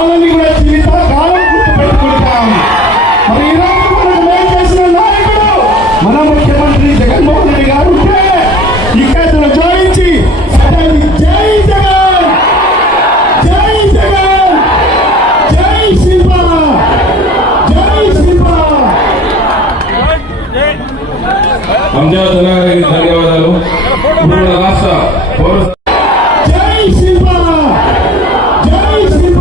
వాళ్ళని కూడా జీవిత కాలం గుర్తుపెట్టుకుంటాం. మరి ఈరోజు మనకు మేలు చేసిన నాయకుడు మన ముఖ్యమంత్రి జగన్మోహన్ రెడ్డి గారు ఉంటే ఇక్కడ జోడించి జై జగన్, జై జగన్, జై శిల్ప, జై శిల్ప. ధన్యవాదాలు. రాష్ట్ర జై శిల్ప, జై శిల్ప.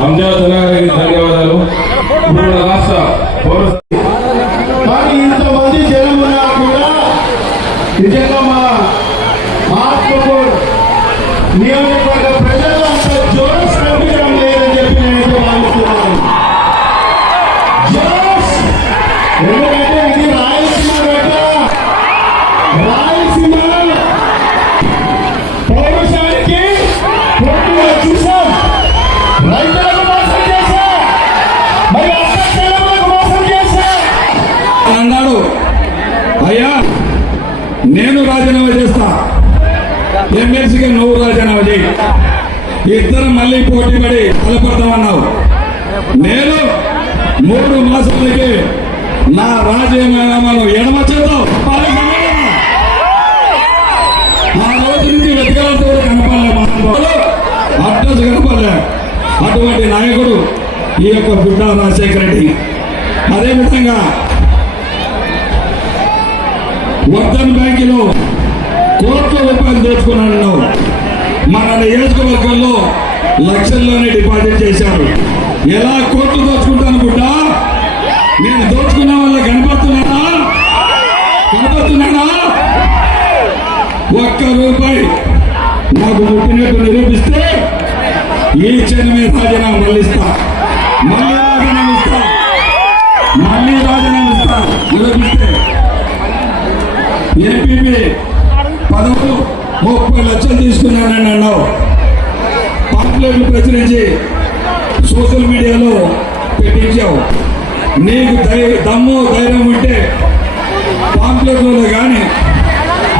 ధన్యవాదాలు. రాష్ట్ర కానీ ఇంతమంది జనం ఉన్నా కూడా నిజంగా మా ఆత్మకూరు నియోజకవర్గ ప్రజలు అంత జోష్ కనిపించడం లేదని చెప్పి నేనైతే భావిస్తున్నాను. జోష్ ఎందుకంటే ఇది రాయలసీమ గడ్డ, రాయలసీమ పౌరుషానికి పూర్తిగా చూసాం. రైతులకు మోసం చేశా, మరి అక్కలకు మోసం చేశా అన్నాడు. అయ్యా నేను రాజీనామా చేస్తా, ఎమ్మెల్సీగా నువ్వు రాజీనామా చేయి, ఇద్దరం మళ్ళీ పోటీ పడి తలపడతామన్నావు. నేను 3 మాసాలకి నా రాజీనామాను ఎడమ చేద్దాం. ఆ రోజు నుంచి వెతకాలంటే కూడా కనపడలే, మహానుభావులు అడ్రస్ కనపడలే. అటువంటి నాయకుడు ఈ యొక్క బుడ్డా రాజశేఖర రెడ్డి. అదేవిధంగా వర్ధన్ బ్యాంకులో కోట్ల రూపాయలు దోచుకున్నాడు. మన నియోజకవర్గంలో లక్షల్లోనే డిపాజిట్ చేశారు. ఎలా కోట్లు దోచుకుంటాను బుడ్డా? నేను దోచుకున్న వల్ల కనపడుతున్నానా? ₹1 నాకు ముట్టినట్టు నిరూపిస్తే ఈ క్షణమే రాజీనామా మళ్ళీ రాజీనామా ఇస్తా నిరూపిస్తే. ఏపీపీ పదవులు 30 లక్షలు తీసుకున్నానని అన్నావు. పాంప్లెట్లు ప్రచురించి సోషల్ మీడియాలో పెట్టించావు. నీకు దమ్ము ధైర్యం ఉంటే పాంప్లెట్లలో కానీ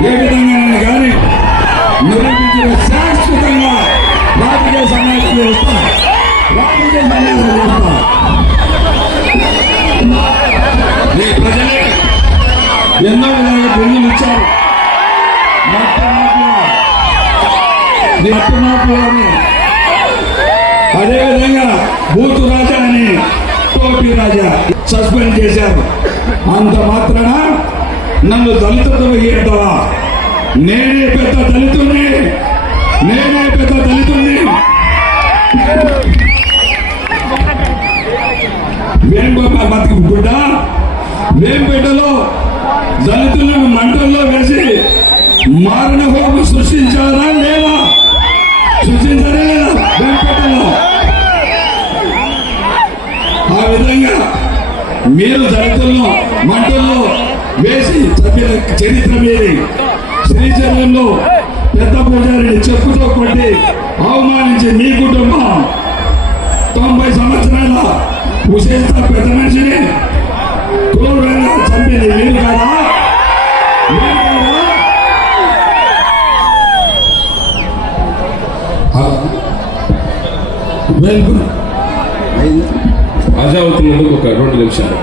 ఏ విధంగా కానీ నిరూపించిన శాశ్వతంగా రాజకీయ సన్యాసం చేస్తా. నీ ప్రజలే ఎన్నో విధాలుగా భూములు ఇచ్చారు. అదేవిధంగా బూతు రాజా అని టోపీ రాజా సస్పెండ్ చేశారు. అంత మాత్రాన నన్ను దళితులతో ఏంటవా? నేనే పెద్ద దళితుడిని. వేణుగోపాల్ బతికి గుడ్డ వేంపేటలో దళితులను మంటల్లో వేసి మారణ హోమం సృష్టించారా లేదా? సృష్టించారా లేదా? వేంపేటలో ఆ విధంగా మీరు దళితులను మంటల్లో వేసి చంపిన చరిత్ర మీది. శ్రీశైలంలో పెద్ద పూజారిని చెప్పుతో కొట్టి అవమానించి మీ కుటుంబం 90 సంవత్సరాల హుసేన్ పెద్ద మనిషిని క్రూరంగా చంపింది మీరు కాదా? అజావుతున్నందుకు ఒక 2 నిమిషాలు.